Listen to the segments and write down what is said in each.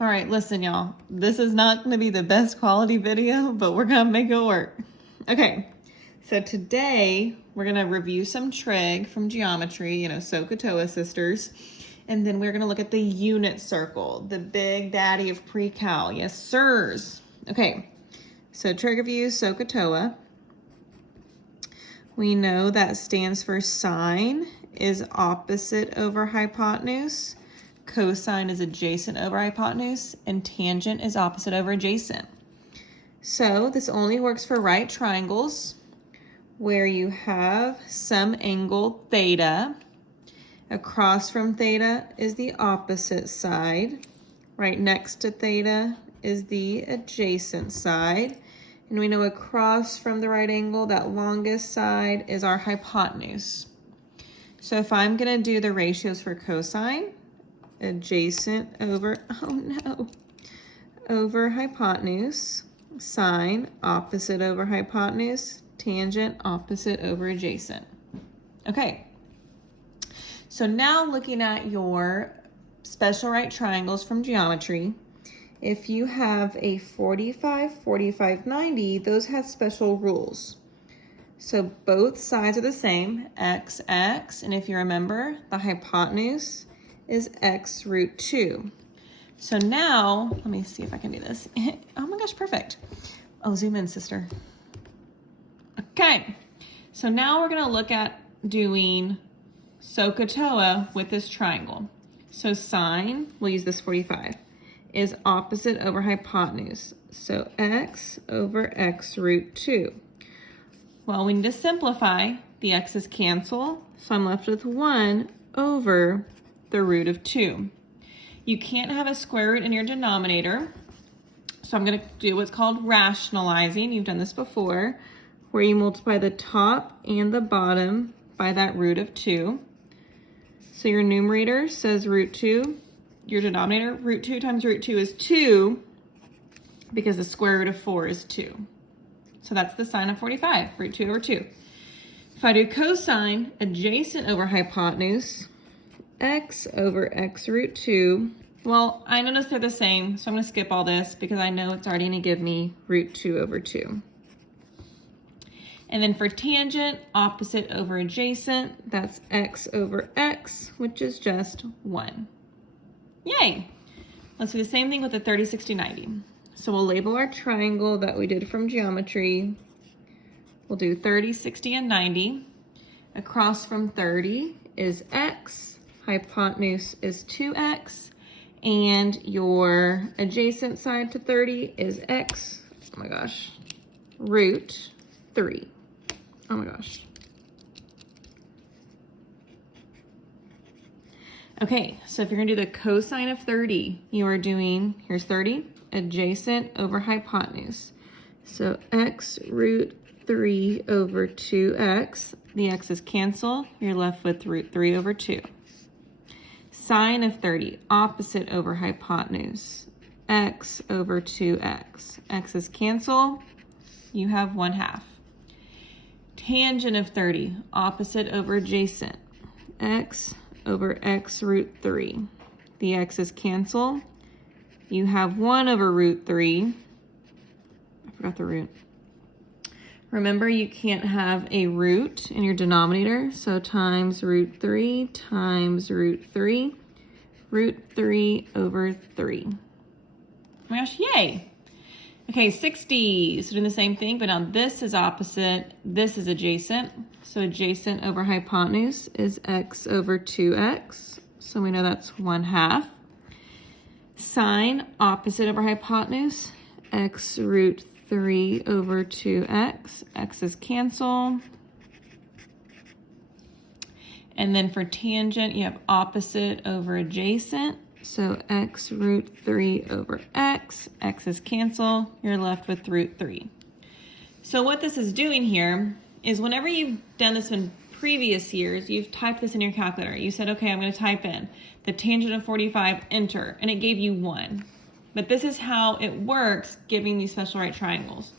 All right, listen, y'all. This is not going to be the best quality video, but we're going to make it work. Okay, so today we're going to review some trig from geometry, SOHCAHTOA sisters. And then we're going to look at the unit circle, the big daddy of pre-cal. Yes, sirs. Okay, so trig review, SOHCAHTOA. We know that stands for sine is opposite over hypotenuse. Cosine is adjacent over hypotenuse, and tangent is opposite over adjacent. So this only works for right triangles where you have some angle theta. Across from theta is the opposite side. Right next to theta is the adjacent side. And we know across from the right angle, that longest side is our hypotenuse. So if I'm going to do the ratios for cosine, adjacent over, over hypotenuse, sine, opposite over hypotenuse, tangent, opposite over adjacent. Okay, so now looking at your special right triangles from geometry, if you have a 45, 45, 90, those have special rules. So both sides are the same, x, x, and if you remember, the hypotenuse is x root 2. So now, let me see if I can do this. Oh my gosh, perfect. Oh, zoom in, sister. Okay, so now we're gonna look at doing SOHCAHTOA with this triangle. So sine, we'll use this 45, is opposite over hypotenuse. So x over x root 2. Well, we need to simplify. The x's cancel, so I'm left with 1 over the root of 2. You can't have a square root in your denominator, so I'm going to do what's called rationalizing. You've done this before, where you multiply the top and the bottom by that root of 2. So your numerator says root 2. Your denominator, root 2 times root 2 is 2, because the square root of 4 is 2. So that's the sine of 45, root 2 over 2. If I do cosine, adjacent over hypotenuse, x over x root 2. Well, I noticed they're the same, so I'm going to skip all this because I know it's already going to give me root 2 over 2. And then for tangent, opposite over adjacent, that's x over x, which is just 1. Yay! Let's do the same thing with the 30, 60, 90. So we'll label our triangle that we did from geometry. We'll do 30, 60, and 90. Across from 30 is x, hypotenuse is 2x, and your adjacent side to 30 is x, oh my gosh, root 3. Oh my gosh. Okay, so if you're gonna do the cosine of 30, you are doing, here's 30, adjacent over hypotenuse. So x root 3 over 2x, the x's cancel, you're left with root 3 over 2. Sine of 30, opposite over hypotenuse, x over 2x. X's cancel, you have 1/2. Tangent of 30, opposite over adjacent, x over x root 3. The x's cancel, you have 1 over root 3. I forgot the root. Remember, you can't have a root in your denominator, so times root 3 times root 3, root 3 over 3. Oh my gosh, yay! Okay, 60, so doing the same thing, but now this is opposite, this is adjacent. So adjacent over hypotenuse is x over 2x, so we know that's 1/2. Sine, opposite over hypotenuse, x root 3 over 2x, x's cancel. And then for tangent, you have opposite over adjacent. So x root 3 over x, x's cancel, you're left with root 3. So what this is doing here is whenever you've done this in previous years, you've typed this in your calculator. You said, okay, I'm going to type in the tangent of 45, enter, and it gave you 1. But this is how it works, giving these special right triangles.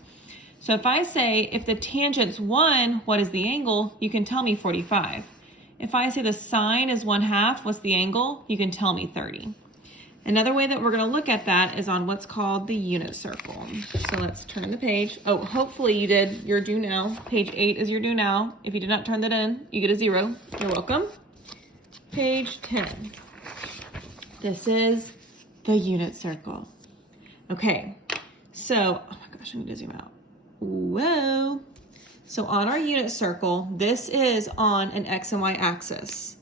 So if I say, if the tangent's 1, what is the angle? You can tell me 45. If I say the sine is 1/2, what's the angle? You can tell me 30. Another way that we're going to look at that is on what's called the unit circle. So let's turn the page. Oh, hopefully you did your do now. Page 8 is your do now. If you did not turn that in, you get a 0. You're welcome. Page 10. This is the unit circle. Okay, so, oh my gosh, I need to zoom out. Whoa. So on our unit circle, this is on an X and Y axis.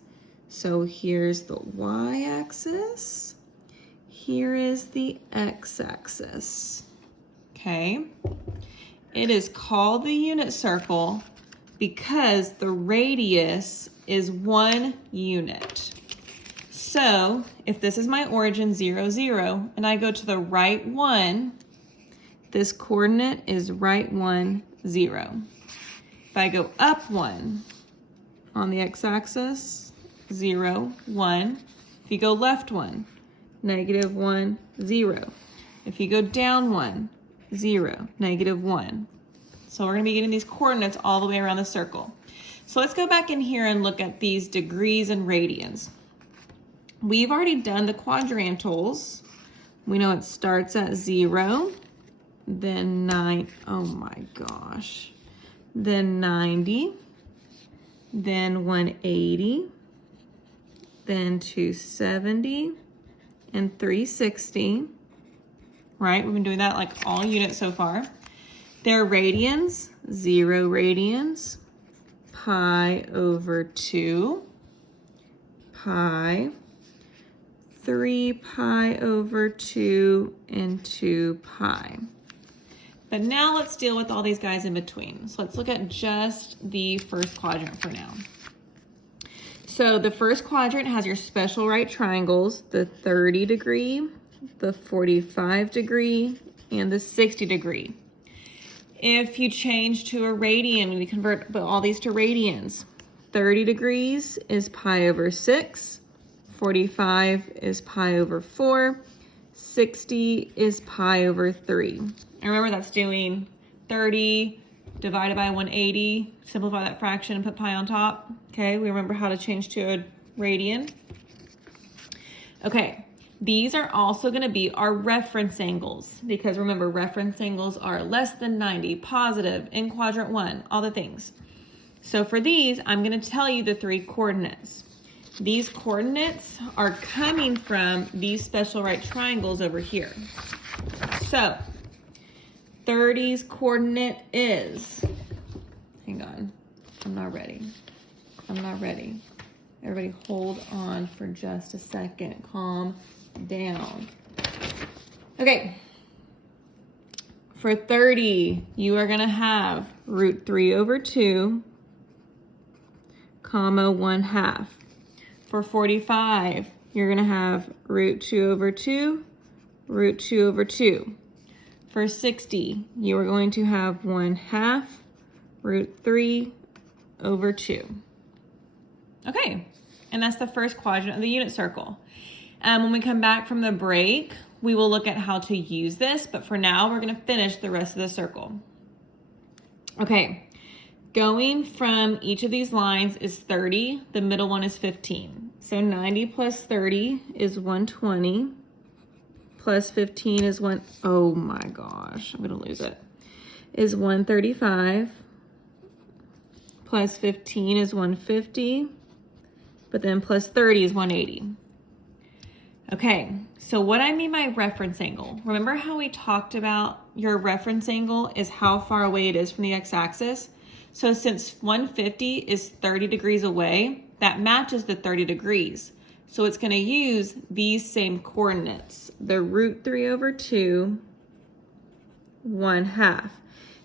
So here's the Y axis. Here is the X axis. Okay. It is called the unit circle because the radius is 1 unit. So if this is my origin 0, 0, and I go to the right 1, this coordinate is right 1, 0. If I go up 1 on the x-axis, 0, 1. If you go left 1, negative 1, 0. If you go down 1, 0, negative 1. So we're going to be getting these coordinates all the way around the circle. So let's go back in here and look at these degrees and radians. We've already done the quadrantals. We know it starts at 0, then 9, oh my gosh, then 90, then 180, then 270, and 360, right? We've been doing that like all units so far. Their radians, 0 radians, pi over 2, pi, 3 pi over 2, and 2 pi. But now let's deal with all these guys in between. So let's look at just the first quadrant for now. So the first quadrant has your special right triangles, the 30 degree, the 45 degree, and the 60 degree. If you change to a radian, we convert all these to radians. 30 degrees is pi over 6, 45 is pi over 4, 60 is pi over 3. And remember that's doing 30 divided by 180, simplify that fraction and put pi on top. Okay, we remember how to change to a radian. Okay, these are also going to be our reference angles because remember reference angles are less than 90, positive, in quadrant 1, all the things. So for these, I'm going to tell you the 3 coordinates. These coordinates are coming from these special right triangles over here. So 30's coordinate is, hang on, I'm not ready. Everybody hold on for just a second. Calm down. Okay. For 30, you are going to have root 3 over 2, comma 1/2. For 45, you're going to have root 2 over 2, root 2 over 2. For 60, you are going to have 1/2 root 3 over 2. Okay, and that's the first quadrant of the unit circle. When we come back from the break, we will look at how to use this, but for now, we're going to finish the rest of the circle. Okay, going from each of these lines is 30, the middle one is 15. So 90 plus 30 is 120. Plus 15 is oh my gosh, I'm gonna lose it, is 135. Plus 15 is 150, but then plus 30 is 180. Okay, so what I mean by reference angle, remember how we talked about your reference angle is how far away it is from the x-axis? So since 150 is 30 degrees away, that matches the 30 degrees. So it's going to use these same coordinates, the root 3 over 2, 1/2.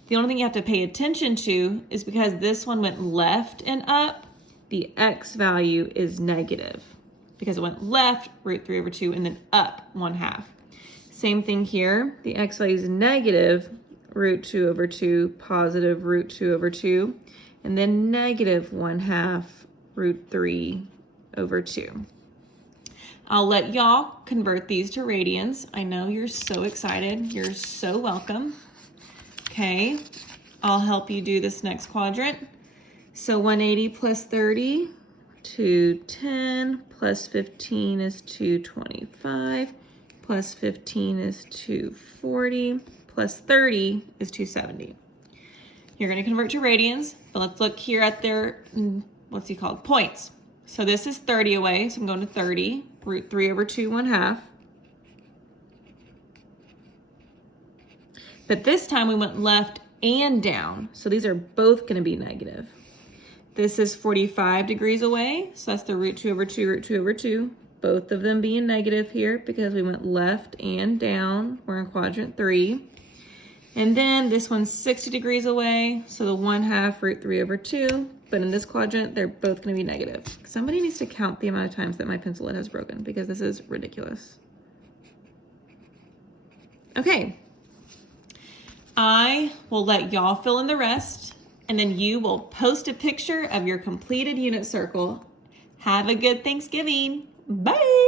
The only thing you have to pay attention to is because this one went left and up, the x value is negative. Because it went left, root 3 over 2, and then up 1/2. Same thing here, the x value is negative, root 2 over 2, positive root 2 over 2, and then negative 1/2 root 3 over 2. I'll let y'all convert these to radians. I know you're so excited. You're so welcome. Okay, I'll help you do this next quadrant. So 180 plus 30, 210, plus 15 is 225. plus 15 is 240, plus 30 is 270. You're going to convert to radians, but let's look here at their, what's he called, points. So this is 30 away, so I'm going to 30, root 3 over 2, 1/2. But this time we went left and down, so these are both going to be negative. This is 45 degrees away, so that's the root 2 over 2, root 2 over 2. Both of them being negative here because we went left and down. We're in quadrant 3. And then this one's 60 degrees away, so the 1/2 root 3 over 2. But in this quadrant, they're both going to be negative. Somebody needs to count the amount of times that my pencil lead has broken because this is ridiculous. Okay. I will let y'all fill in the rest, and then you will post a picture of your completed unit circle. Have a good Thanksgiving. Bye.